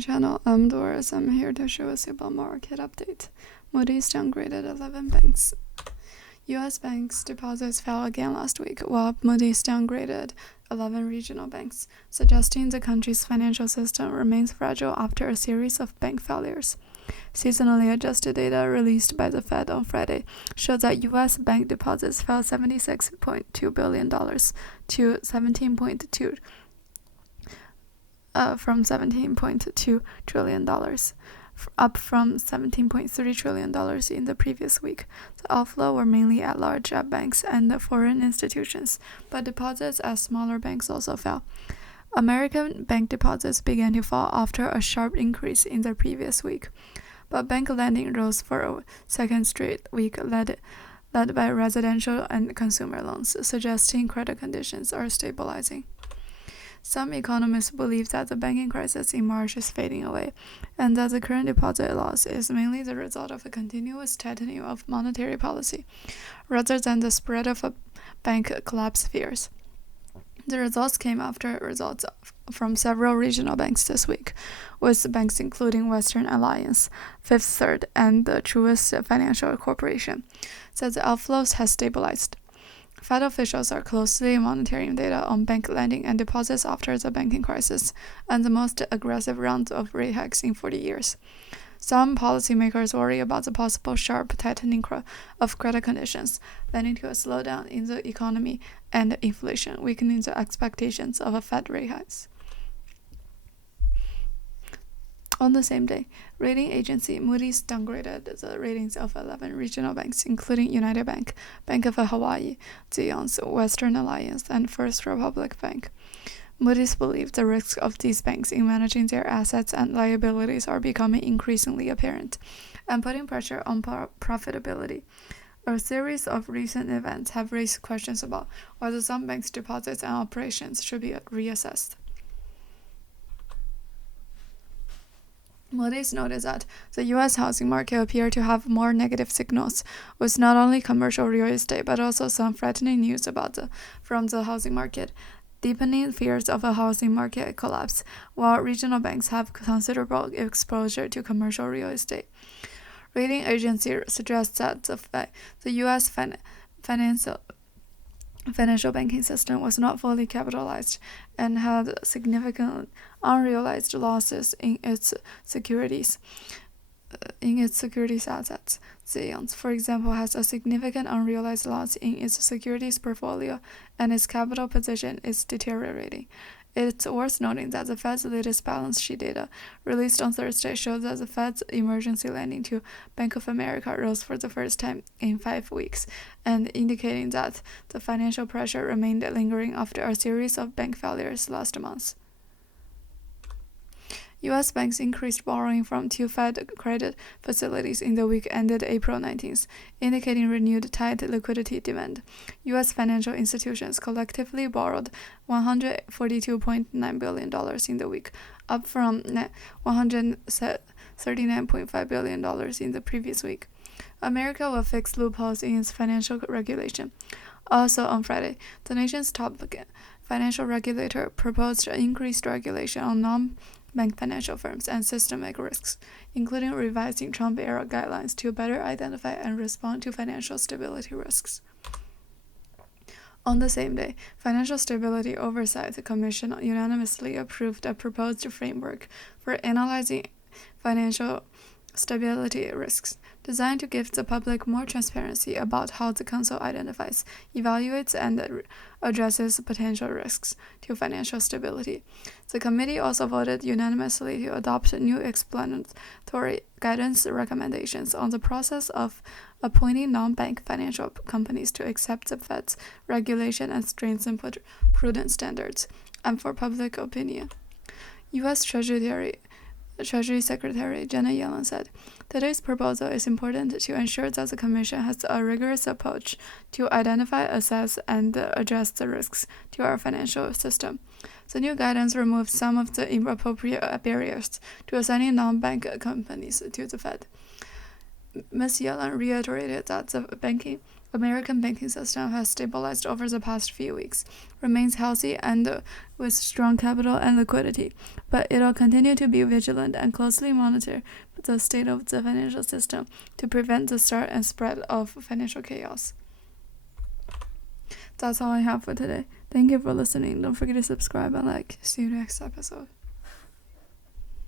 Channel Doris. I'm here to show us about market update. Moody's downgraded 11 banks. U.S. banks' deposits fell again last week, while Moody's downgraded 11 regional banks, suggesting the country's financial system remains fragile after a series of bank failures. Seasonally adjusted data released by the Fed on Friday showed that U.S. bank deposits fell $76.2 billion to 17.2 from $17.2 trillion, up from $17.3 trillion in the previous week. The outflow were mainly at large banks and foreign institutions, but deposits at smaller banks also fell. American bank deposits began to fall after a sharp increase in the previous week, but bank lending rose for a second straight week, led by residential and consumer loans, suggesting credit conditions are stabilizing. Some economists believe that the banking crisis in March is fading away, and that the current deposit loss is mainly the result of a continuous tightening of monetary policy, rather than the spread of a bank collapse fears. The results came after results from several regional banks this week, with banks including Western Alliance, Fifth Third, and the Truist Financial Corporation, said the outflows has stabilized. Fed officials are closely monitoring data on bank lending and deposits after the banking crisis and the most aggressive round of rate hikes in 40 years. Some policymakers worry about the possible sharp tightening of credit conditions, leading to a slowdown in the economy and inflation, weakening the expectations of a Fed rate hikes. On the same day, rating agency Moody's downgraded the ratings of 11 regional banks, including United Bank, Bank of Hawaii, Zions, Western Alliance, and First Republic Bank. Moody's believes the risks of these banks in managing their assets and liabilities are becoming increasingly apparent and putting pressure on profitability. A series of recent events have raised questions about whether some banks' deposits and operations should be reassessed. Moody's noted that the U.S. housing market appeared to have more negative signals, with not only commercial real estate but also some frightening news from the housing market, deepening fears of a housing market collapse, while regional banks have considerable exposure to commercial real estate. Rating agency suggests that the U.S. financial banking system was not fully capitalized and had significant unrealized losses in its securities assets. Zions, for example, has a significant unrealized loss in its securities portfolio, and its capital position is deteriorating. It's worth noting that the Fed's latest balance sheet data, released on Thursday, showed that the Fed's emergency lending to Bank of America rose for the first time in 5 weeks, and indicating that the financial pressure remained lingering after a series of bank failures last month. U.S. banks increased borrowing from 2 Fed credit facilities in the week ended April 19th, indicating renewed tight liquidity demand. U.S. financial institutions collectively borrowed $142.9 billion in the week, up from $139.5 billion in the previous week. America will fix loopholes in its financial regulation. Also on Friday, the nation's top financial regulator proposed increased regulation on non-bank financial firms and systemic risks, including revising Trump-era guidelines to better identify and respond to financial stability risks. On the same day, Financial Stability Oversight Commission unanimously approved a proposed framework for analyzing financial stability risks, designed to give the public more transparency about how the Council identifies, evaluates, and addresses potential risks to financial stability. The committee also voted unanimously to adopt new explanatory guidance recommendations on the process of appointing non-bank financial companies to accept the Fed's regulation and strengthen prudent standards, and for public opinion. U.S. Treasury Secretary Janet Yellen said, "Today's proposal is important to ensure that the Commission has a rigorous approach to identify, assess, and address the risks to our financial system. The new guidance removes some of the inappropriate barriers to assigning non-bank companies to the Fed, Ms. Yellen reiterated that the American banking system has stabilized over the past few weeks, remains healthy and with strong capital and liquidity, but it'll continue to be vigilant and closely monitor the state of the financial system to prevent the start and spread of financial chaos. That's all I have for today. Thank you for listening. Don't forget to subscribe and like. See you next episode.